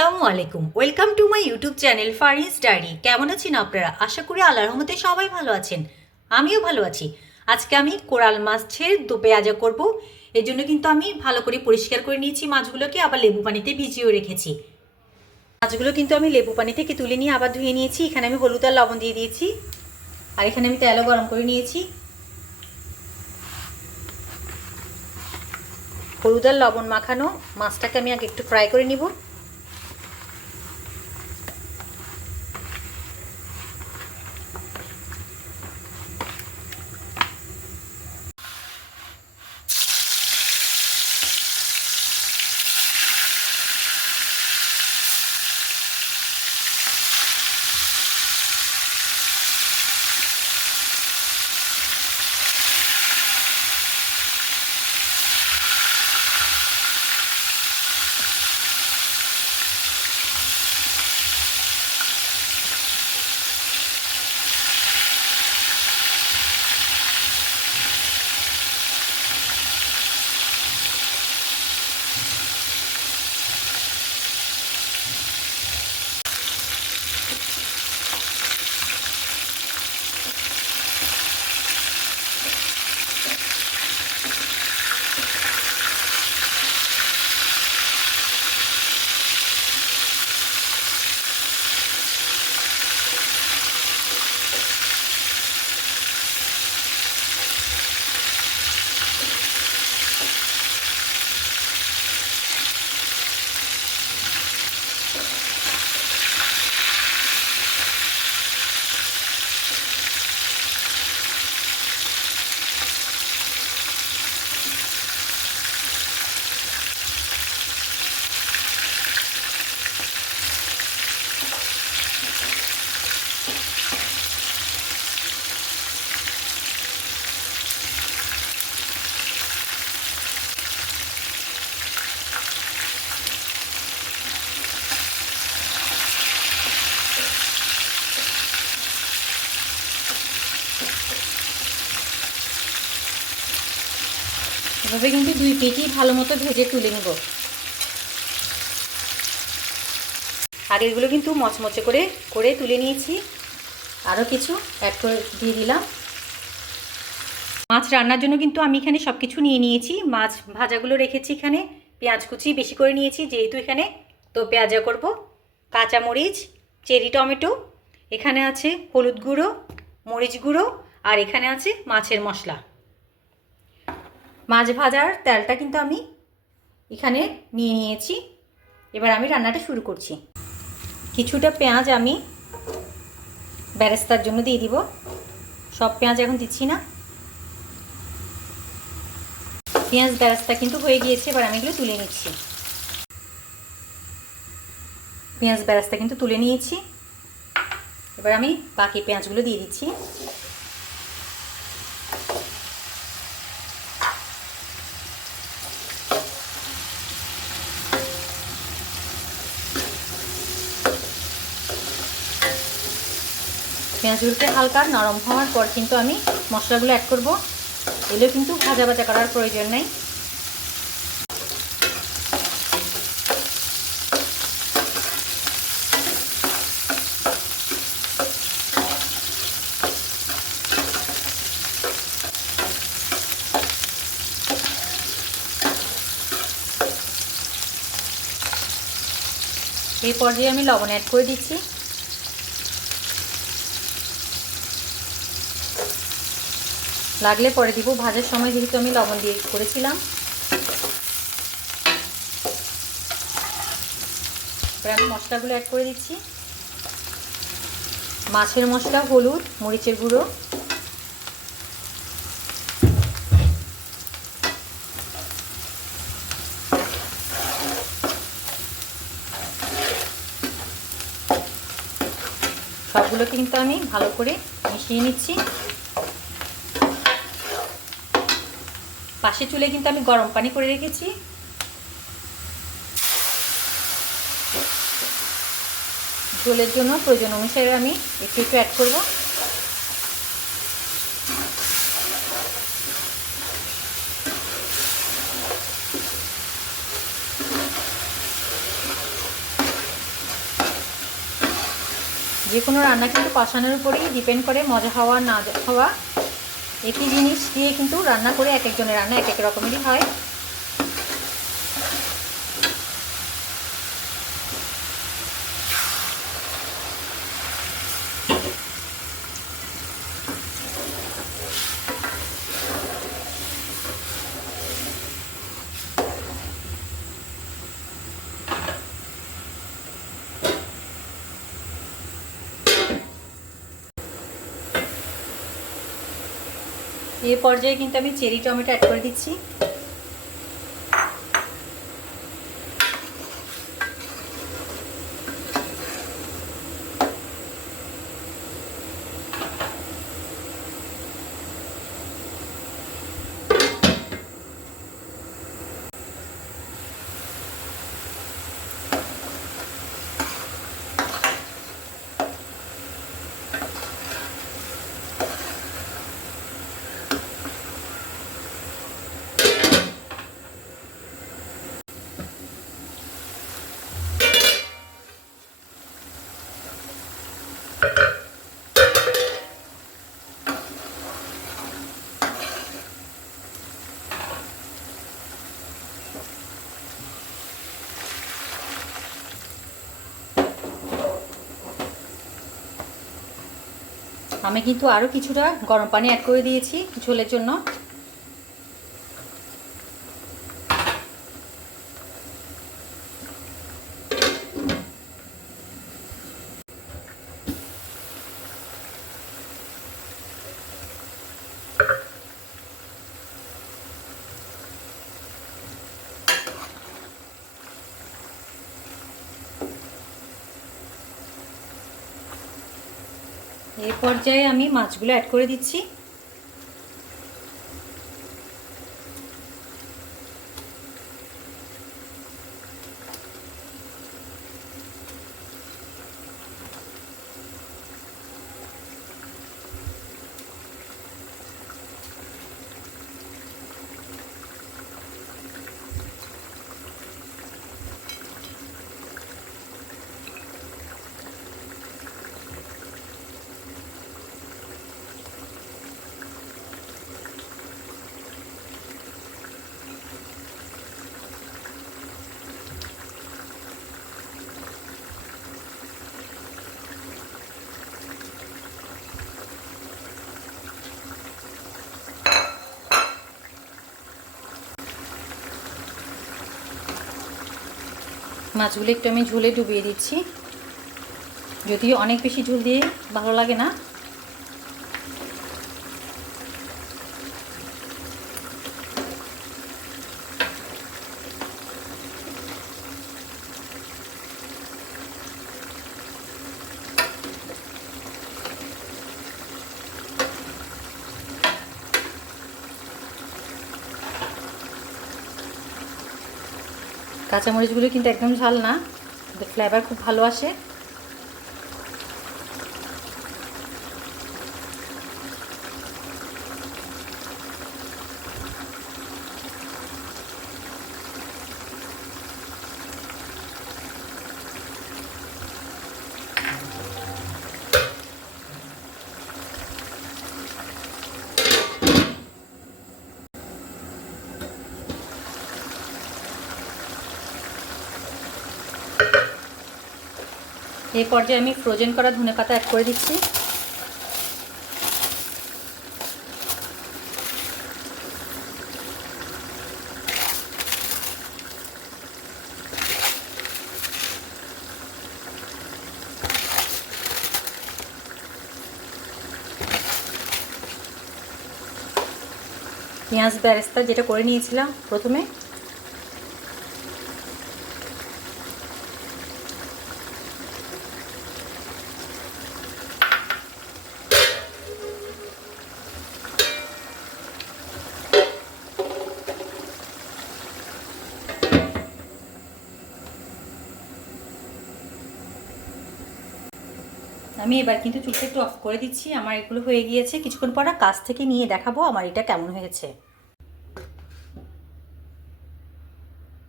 আসসালামু আলাইকুম, welcome to my YouTube channel Faris diary. কেমন আছেন আপনারা? আশা করি আল্লাহর রহমতে সবাই ভালো আছেন। আমিও ভালো আছি। আজকে আমি কোরাল মাছের দো পেঁয়াজা করব। এর জন্য কিন্তু আমি ভালো করে পরিষ্কার করে নিয়েছি মাছগুলোকে, আবার লেবু পানিতে ভিজিয়েও রেখেছি। মাছগুলো কিন্তু আমি লেবু পানি থেকে তুলে নিয়ে আবার ধুয়ে নিয়েছি। এখানে আমি হলুদ আর লবণ দিয়ে দিয়েছি, আর এখানে আমি তেলও গরম করে নিয়েছি। হলুদ আর লবণ মাখানো মাছটাকে আমি আগে একটু ফ্রাই করে নিব। এভাবে কিন্তু দুই পিঠই ভালো মতো ভেজে তুলে নেব। আর এগুলো কিন্তু মচমচে করে করে তুলে নিয়েছি। আরও কিছু অ্যাড করে দিয়ে দিলাম। মাছ রান্নার জন্য কিন্তু আমি এখানে সব কিছু নিয়ে নিয়েছি। মাছ ভাজাগুলো রেখেছি এখানে। পেঁয়াজ কুচি বেশি করে নিয়েছি যেহেতু এখানে তো পেঁয়াজা করব। কাঁচামরিচ, চেরি টমেটো, এখানে আছে হলুদ গুঁড়ো, মরিচ গুঁড়ো, আর এখানে আছে মাছের মশলা। মাছ ভাজার তেলটা কিন্তু আমি এখানে নিয়ে নিয়েছি। এবার আমি রান্নাটা শুরু করছি। কিছুটা পেঁয়াজ আমি বেরেস্তার জন্য দিয়ে দিব। সব পেঁয়াজ এখন দিচ্ছি না। পেঁয়াজ বেরেস্তা কিন্তু হয়ে গিয়েছে, এবার আমি এগুলো তুলে নিচ্ছি। পেঁয়াজ বেরেস্তা কিন্তু তুলে নিয়েছি। এবার আমি বাকি পেঁয়াজগুলো দিয়ে দিচ্ছি। পেঁয়াজগুলোকে হালকা নরম হওয়ার পর কিন্তু আমি মশলাগুলো অ্যাড করব। এগুলো কিন্তু ভাজা ভাজা করার প্রয়োজন নেই। এই পর্যায়ে আমি লবণ অ্যাড করে দিচ্ছি। লাগলে পরে দিব, ভাজার সময় যেহেতু আমি লবণ দিয়ে করেছিলাম। এবার আমি মশলাগুলো অ্যাড করে দিচ্ছি। মাছের মশলা, হলুদ, মরিচের গুঁড়ো, সবগুলোকে কিন্তু আমি ভালো করে মিশিয়ে নিচ্ছি। পাশে চুলে কিন্তু আমি গরম পানি করে রেখেছি। ঝোলের জন্য প্রয়োজন অনুসারে আমি একটু একটু অ্যাড করব। যে কোনো রান্না কিন্তু কষানোর উপরেই ডিপেন্ড করে মজা হওয়া না হওয়া। একই জিনিস দিয়ে কিন্তু রান্না করে এক একজনের রান্না এক এক রকমেরই হয়। এই পর্যায়ে কিন্তু আমি চেরি টমেটো অ্যাড করে দিচ্ছি। আমি কিন্তু আরও কিছুটা গরম পানি অ্যাড করে দিয়েছি ঝোলের জন্য। এই পর্যায়ে আমি মাছগুলো অ্যাড করে দিচ্ছি। মাছগুলো একটু আমি ঝোলে ডুবিয়ে দিচ্ছি, যদিও অনেক বেশি ঝোল দিয়ে ভালো লাগে না। কাঁচামরিচগুলো কিন্তু একদম ঝাল না, ফ্লেভার খুব ভালো আসে। এই পর্যায়ে আমি ফ্রোজেন করা ধনেপাতা অ্যাড করে দিচ্ছি। পেঁয়াজ বেরেস্তা যেটা করে নিয়েছিলাম প্রথমে, আমি এবার কিন্তু চুলটা একটু অফ করে দিচ্ছি। আমার এগুলো হয়ে গিয়েছে, কিছুক্ষণ পর কাছ থেকে নিয়ে দেখাবো আমার এটা কেমন হয়েছে।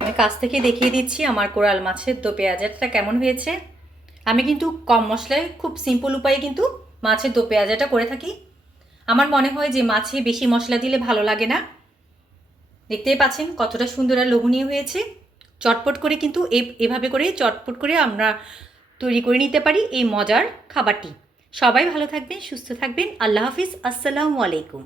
আমি কাছ থেকে দেখিয়ে দিচ্ছি আমার কোরাল মাছের দো পেঁয়াজাটা কেমন হয়েছে। আমি কিন্তু কম মশলায় খুব সিম্পল উপায়ে কিন্তু মাছের দো পেঁয়াজাটা করে থাকি। আমার মনে হয় যে মাছে বেশি মশলা দিলে ভালো লাগে না। দেখতেই পাচ্ছেন কতটা সুন্দর আর লোভনীয় হয়েছে। চটপট করে কিন্তু এভাবে করে চটপট করে আমরা তৈরি করে নিতে পারি এই মজার খাবারটি। সবাই ভালো থাকবেন, সুস্থ থাকবেন। আল্লাহ হাফিজ। আসসালামু আলাইকুম।